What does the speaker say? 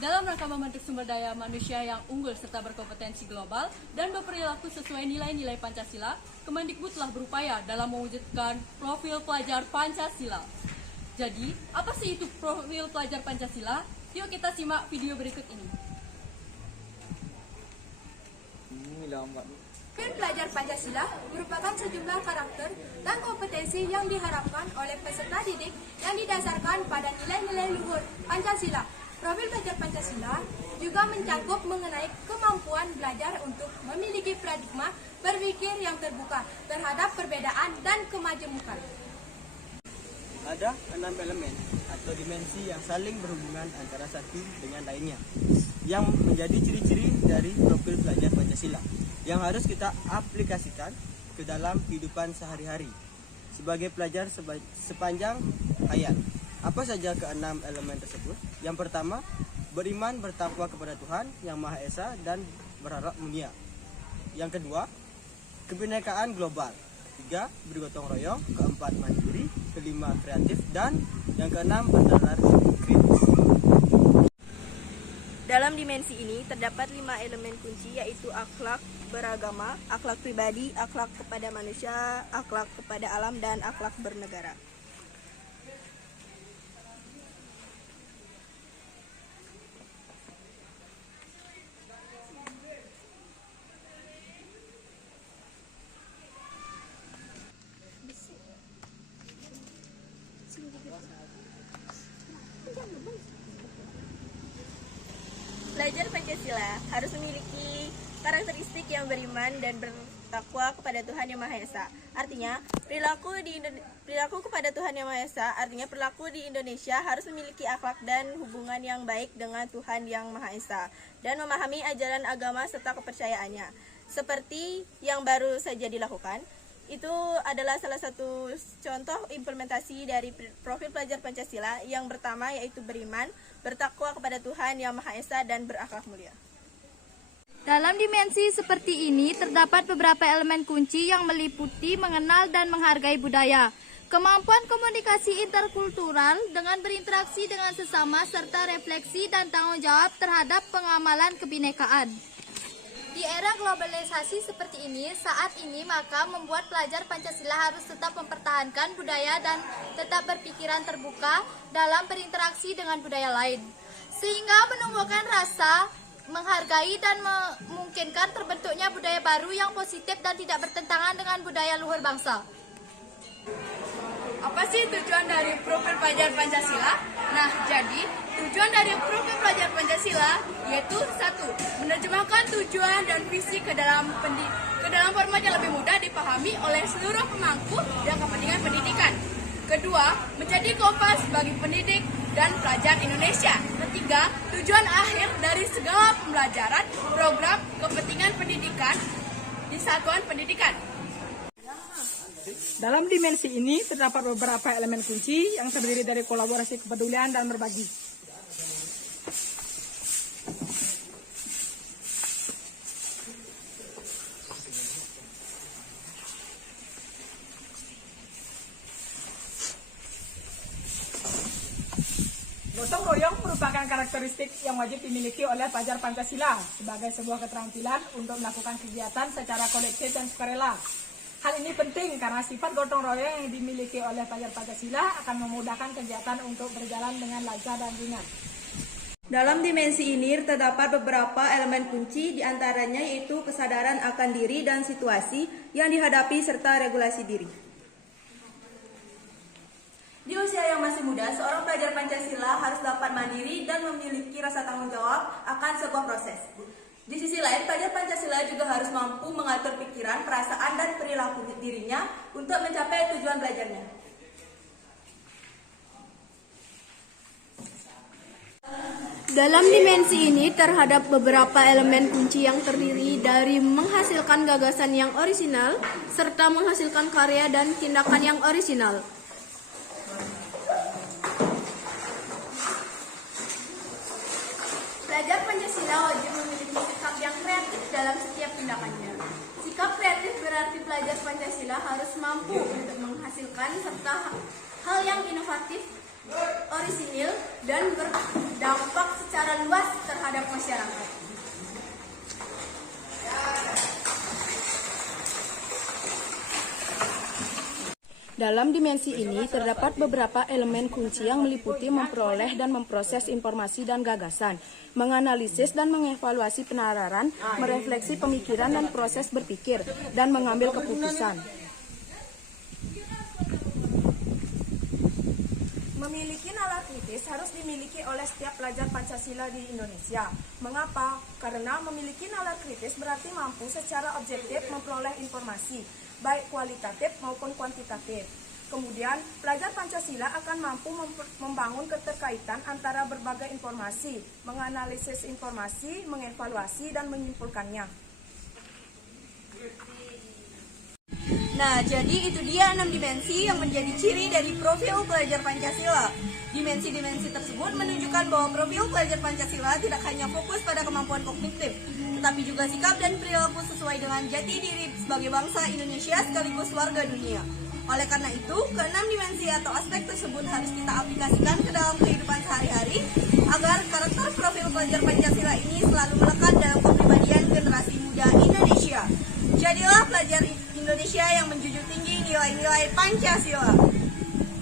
dalam rangka membentuk sumber daya manusia yang unggul serta berkompetensi global dan berperilaku sesuai nilai-nilai Pancasila, Kemendikbud telah berupaya dalam mewujudkan profil pelajar Pancasila. Jadi, apa sih itu profil pelajar Pancasila? Yuk kita simak video berikut ini. Profil pelajar Pancasila merupakan sejumlah karakter dan kompetensi yang diharapkan oleh peserta didik yang didasarkan pada nilai-nilai luhur Pancasila. Profil pelajar Pancasila juga mencakup mengenai kemampuan belajar untuk memiliki paradigma berpikir yang terbuka terhadap perbedaan dan kemajemukan. Ada 6 elemen atau dimensi yang saling berhubungan antara satu dengan lainnya, yang menjadi ciri-ciri dari profil pelajar Pancasila yang harus kita aplikasikan ke dalam kehidupan sehari-hari sebagai pelajar sepanjang hayat. Apa saja keenam elemen tersebut? Yang pertama, beriman bertakwa kepada Tuhan Yang Maha Esa dan berharap mulia. Yang kedua, kebinekaan global. Tiga, bergotong royong. Keempat, mandiri. Kelima, kreatif. Dan yang keenam adalah kritis. Dalam dimensi ini terdapat 5 elemen kunci, yaitu akhlak beragama, akhlak pribadi, akhlak kepada manusia, akhlak kepada alam, dan akhlak bernegara. Pelajar Pancasila harus memiliki karakteristik yang beriman dan bertakwa kepada Tuhan Yang Maha Esa. Artinya, perilaku kepada Tuhan Yang Maha Esa, artinya perilaku di Indonesia harus memiliki akhlak dan hubungan yang baik dengan Tuhan Yang Maha Esa dan memahami ajaran agama serta kepercayaannya. Seperti yang baru saja dilakukan, itu adalah salah satu contoh implementasi dari profil pelajar Pancasila. Yang pertama yaitu beriman, bertakwa kepada Tuhan Yang Maha Esa, dan berakhlak mulia. Dalam dimensi seperti ini terdapat beberapa elemen kunci yang meliputi mengenal dan menghargai budaya, kemampuan komunikasi interkultural dengan berinteraksi dengan sesama, serta refleksi dan tanggung jawab terhadap pengamalan kebinekaan. Di era globalisasi seperti ini, saat ini maka membuat pelajar Pancasila harus tetap mempertahankan budaya dan tetap berpikiran terbuka dalam berinteraksi dengan budaya lain, sehingga menumbuhkan rasa menghargai dan memungkinkan terbentuknya budaya baru yang positif dan tidak bertentangan dengan budaya luhur bangsa. Apa sih tujuan dari profil pelajar Pancasila? Nah, jadi tujuan dari profil pelajar Pancasila yaitu 1. Menerjemahkan tujuan dan visi ke dalam format yang lebih mudah dipahami oleh seluruh pemangku dan kepentingan pendidikan. Kedua, menjadi kompas bagi pendidik dan pelajar Indonesia. Ketiga, tujuan akhir dari segala pembelajaran, program, kepentingan pendidikan di satuan pendidikan. Dalam dimensi ini terdapat beberapa elemen kunci yang terdiri dari kolaborasi, kepedulian, dan berbagi. Gotong royong merupakan karakteristik yang wajib dimiliki oleh pelajar Pancasila sebagai sebuah keterampilan untuk melakukan kegiatan secara kolektif dan sukarela. Hal ini penting karena sifat gotong royong yang dimiliki oleh pelajar Pancasila akan memudahkan kegiatan untuk berjalan dengan lancar dan ringan. Dalam dimensi ini terdapat beberapa elemen kunci, diantaranya yaitu kesadaran akan diri dan situasi yang dihadapi serta regulasi diri. Di usia yang masih muda, seorang pelajar Pancasila harus dapat mandiri dan memiliki rasa tanggung jawab akan sebuah proses. Di sisi lain, pelajar Pancasila juga harus mampu mengatur pikiran, perasaan, dan perilaku dirinya untuk mencapai tujuan belajarnya. Dalam dimensi ini terhadap beberapa elemen kunci yang terdiri dari menghasilkan gagasan yang orisinal serta menghasilkan karya dan tindakan yang orisinal. Pelajar Pancasila wajib memiliki sikap yang kreatif dalam setiap tindakannya. Sikap kreatif berarti pelajar Pancasila harus mampu untuk menghasilkan serta hal yang inovatif, orisinil, dan dampak secara luas terhadap masyarakat. Dalam dimensi ini terdapat beberapa elemen kunci yang meliputi memperoleh dan memproses informasi dan gagasan, menganalisis dan mengevaluasi penalaran, merefleksi pemikiran dan proses berpikir, dan mengambil keputusan. Memiliki nalar kritis harus dimiliki oleh setiap pelajar Pancasila di Indonesia. Mengapa? Karena memiliki nalar kritis berarti mampu secara objektif memperoleh informasi, baik kualitatif maupun kuantitatif. Kemudian, pelajar Pancasila akan mampu membangun keterkaitan antara berbagai informasi, menganalisis informasi, mengevaluasi, dan menyimpulkannya. Nah, jadi itu dia 6 dimensi yang menjadi ciri dari profil pelajar Pancasila. Dimensi-dimensi tersebut menunjukkan bahwa profil pelajar Pancasila tidak hanya fokus pada kemampuan kognitif, tetapi juga sikap dan perilaku sesuai dengan jati diri sebagai bangsa Indonesia sekaligus warga dunia. Oleh karena itu, ke-6 dimensi atau aspek tersebut harus kita aplikasikan ke dalam kehidupan sehari-hari agar karakter profil pelajar Pancasila ini selalu melekat dalam kepribadian generasi muda Indonesia. Jadilah pelajar Indonesia yang menjunjung tinggi nilai-nilai Pancasila.